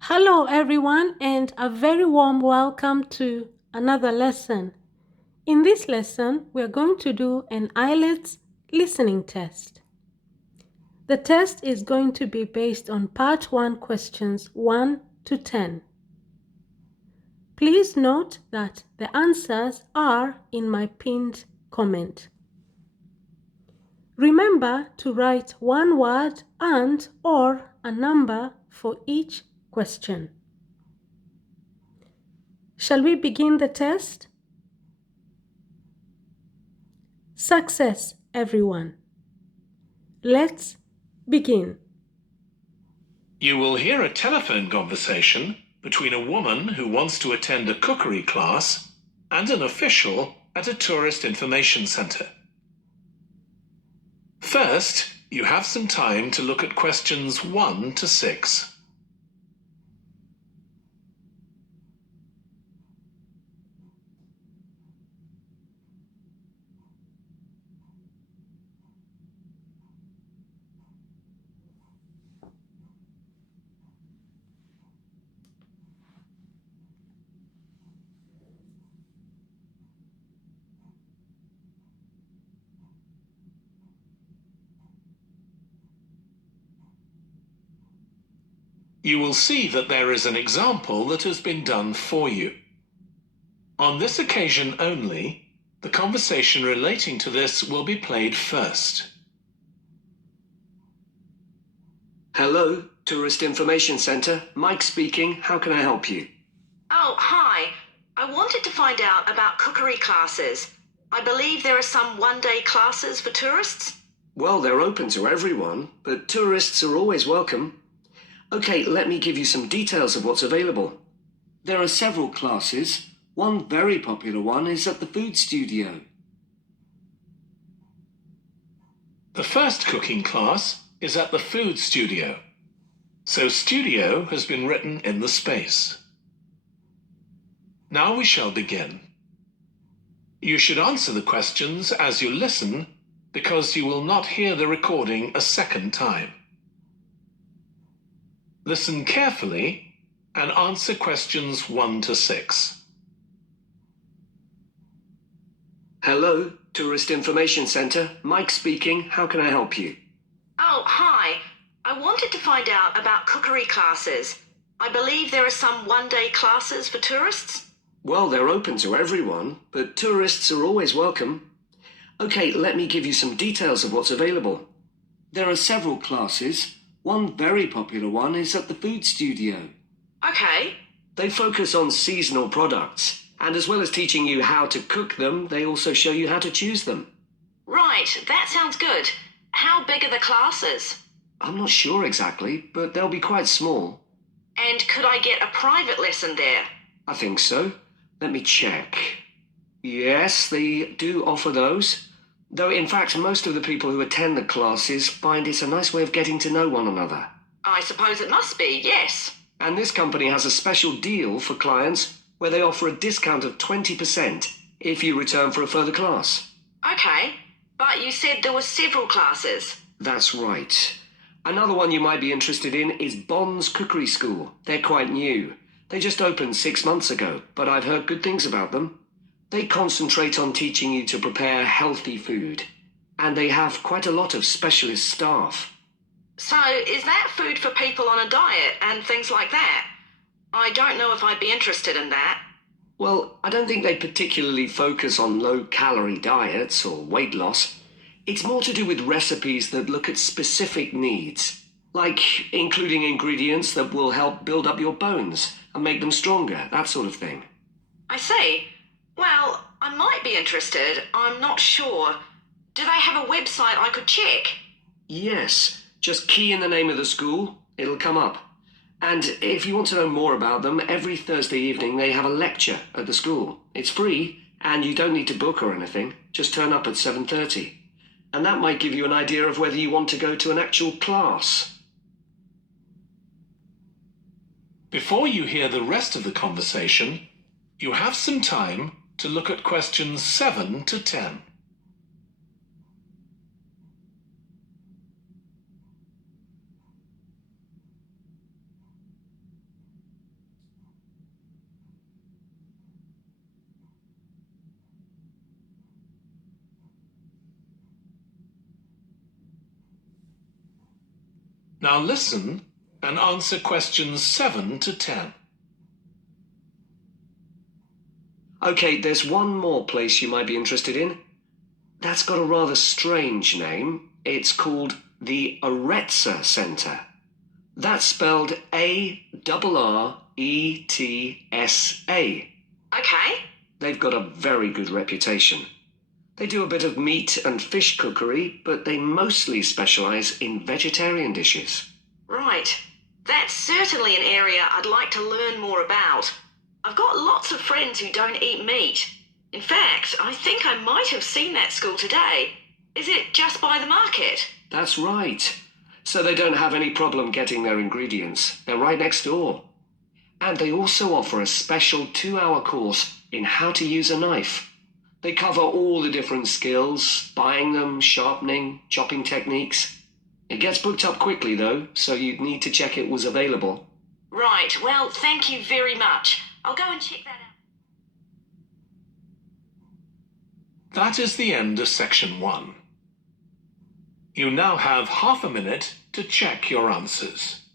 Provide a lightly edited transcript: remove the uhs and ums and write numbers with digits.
Hello, everyone, and a very warm welcome to another lesson. In this lesson, we're going to do an Ielts listening test. The test is going to be based on Part 1 questions 1 to 10. Please note that the answers are in my pinned comment. Remember to write one word and/or a number for each question. Shall we begin the test? Success, everyone. Let's begin. You will hear a telephone conversation between a woman who wants to attend a cookery class and an official at a tourist information centre. First, you have some time to look at questions 1 to 6. You will see that there is an example that has been done for you. On this occasion only, the conversation relating to this will be played first. Hello, Tourist Information Centre. Mike speaking. How can I help you? Oh, hi. I wanted to find out about cookery classes. I believe there are some one-day classes for tourists. Well, they're open to everyone, but tourists are always welcome. Okay, let me give you some details of what's available. There are several classes. One very popular one is at the food studio. The first cooking class is at the food studio. So studio has been written in the space. Now we shall begin. You should answer the questions as you listen because you will not hear the recording a second time. Listen carefully and answer questions 1 to 6. Hello, Tourist Information Centre. Mike speaking. How can I help you? Oh, hi. I wanted to find out about cookery classes. I believe there are some one-day classes for tourists. Well, they're open to everyone, but tourists are always welcome. Okay, let me give you some details of what's available. There are several classes. One very popular one is at the food studio. Okay. They focus on seasonal products, and as well as teaching you how to cook them, they also show you how to choose them. Right, that sounds good. How big are the classes? I'm not sure exactly, but they'll be quite small. And could I get a private lesson there? I think so. Let me check. Yes, they do offer those. Though, in fact, most of the people who attend the classes find it's a nice way of getting to know one another. I suppose it must be, yes. And this company has a special deal for clients where they offer a discount of 20% if you return for a further class. Okay, but you said there were several classes. That's right. Another one you might be interested in is Bond's Cookery School. They're quite new. They just opened 6 months ago, but I've heard good things about them. They concentrate on teaching you to prepare healthy food, and they have quite a lot of specialist staff. So, is that food for people on a diet and things like that? I don't know if I'd be interested in that. Well, I don't think they particularly focus on low-calorie diets or weight loss. It's more to do with recipes that look at specific needs, like including ingredients that will help build up your bones and make them stronger, that sort of thing. I see. Well, I might be interested. I'm not sure. Do they have a website I could check? Yes, just key in the name of the school. It'll come up. And if you want to know more about them, every Thursday evening they have a lecture at the school. It's free, and you don't need to book or anything. Just turn up at 7:30. And that might give you an idea of whether you want to go to an actual class. Before you hear the rest of the conversation, you have some time to look at questions 7 to 10. Now listen and answer questions 7 to 10. Okay, there's one more place you might be interested in. That's got a rather strange name. It's called the Ielts Centre. That's spelled A-R-R-E-T-S-A. Okay. They've got a very good reputation. They do a bit of meat and fish cookery, but they mostly specialise in vegetarian dishes. Right. That's certainly an area I'd like to learn more about. I've got lots of friends who don't eat meat. In fact, I think I might have seen that school today. Is it just by the market? That's right. So they don't have any problem getting their ingredients. They're right next door. And they also offer a special 2-hour course in how to use a knife. They cover all the different skills, buying them, sharpening, chopping techniques. It gets booked up quickly though, so you'd need to check it was available. Right. Well, thank you very much. I'll go and check that out. That is the end of section 1. You now have half a minute to check your answers.